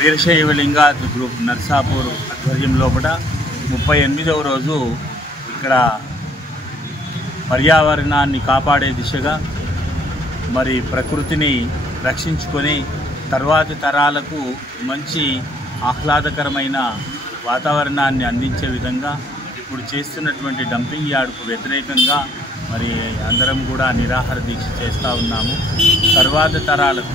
వీరశైవ Lingayat group Narsapur ఆధ్వర్యంలో కూడా 38వ రోజు ఇక్కడ పర్యావరణాన్ని కాపాడే దిశగా మరి ప్రకృతిని రక్షించుకొని తర్వాతి తరాలకు మంచి ఆహ్లాదకరమైన వాతావరణాన్ని అందించే విధంగా ఇప్పుడు చేస్తున్నటువంటి డంపింగ్ యార్డుకు వ్యతిరేకంగా మరి అందరం కూడా నిరాహార దీక్ష చేస్తూ ఉన్నాము. తర్వాత తరాలకు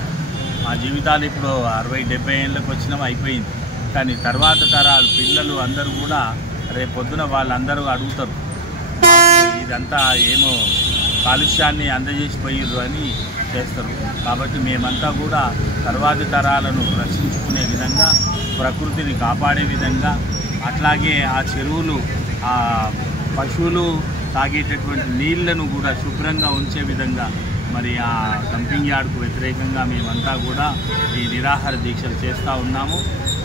మా జీవితాలు ఇప్పుడు 60-70 ఏళ్ళకి వచ్చినాం అయిపోయింది. కానీ తర్వాత తరాలు పిల్లలు అందరూ కూడా రేపొద్దున వాళ్ళందరూ అడుగుతారు, ఇదంతా ఏమో కాలుష్యాన్ని అందజేసిపోయారు అని చేస్తారు. కాబట్టి మేమంతా కూడా తర్వాతి తరాలను రక్షించుకునే విధంగా, ప్రకృతిని కాపాడే విధంగా, అట్లాగే ఆ చెరువులు ఆ పశువులు తాగేటటువంటి నీళ్లను కూడా శుభ్రంగా ఉంచే విధంగా మరి ఆ డంపింగ్ యార్డుకు వ్యతిరేకంగా మేమంతా కూడా ఈ నిరాహార దీక్షలు చేస్తూ ఉన్నాము.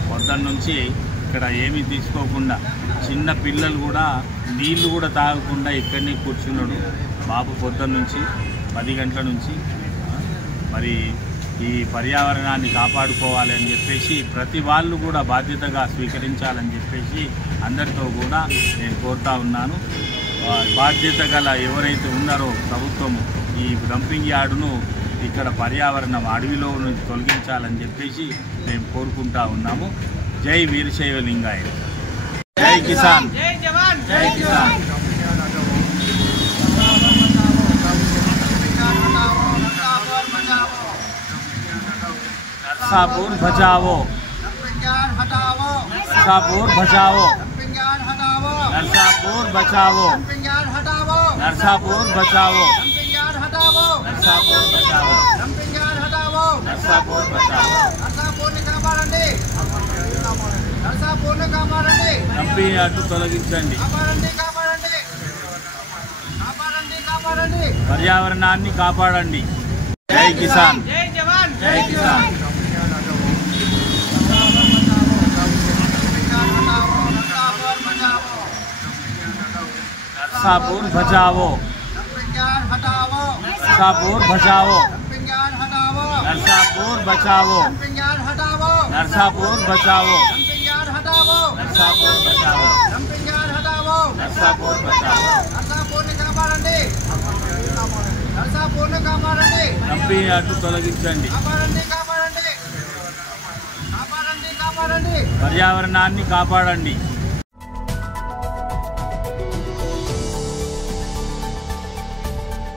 పొద్దున్న నుంచి ఇక్కడ ఏమీ తీసుకోకుండా చిన్న పిల్లలు కూడా నీళ్లు కూడా తాగకుండా ఇక్కడనే కూర్చున్నాడు బాబు పొద్దున్న నుంచి 10 గంటల నుంచి. మరి ఈ పర్యావరణాన్ని కాపాడుకోవాలి అని చెప్పేసి ప్రతి వాళ్ళు కూడా బాధ్యతగా స్వీకరించాలని చెప్పేసి అందరితో కూడా నేను కోరుతా ఉన్నాను. బాధ్యత గల ఎవరైతే ఉన్నారో ప్రభుత్వము ఈ డంపింగ్ యార్డును ఇక్కడ పర్యావరణం అడవిలో నుంచి తొలగించాలని చెప్పేసి మేము కోరుకుంటా ఉన్నాము. జై వీరశైవ లింగాయత్, జై కిసాన్, జై కిసాన్. नरसापुर बचाओ, नरसापुर बचाओ, नरसापुर बचाओ, नरसापुर बचाओ, नरसापुर बचाओ, नरसापुर बचाओ. డంపింగ్ యార్డు తొలగించండి, పర్యావరణాన్ని కాపాడండి. జై కిసాన్, జై కిసాన్. नरसापुर बचाओ, नरसापुर बचाओ, नरसापुर बचाओ, नरसापुर बचाओ, नरसापुर बचाओ, नरसापुर बचाओ. డంపింగ్ యార్డు తొలగించండి, పర్యావరణాన్ని కాపాడండి.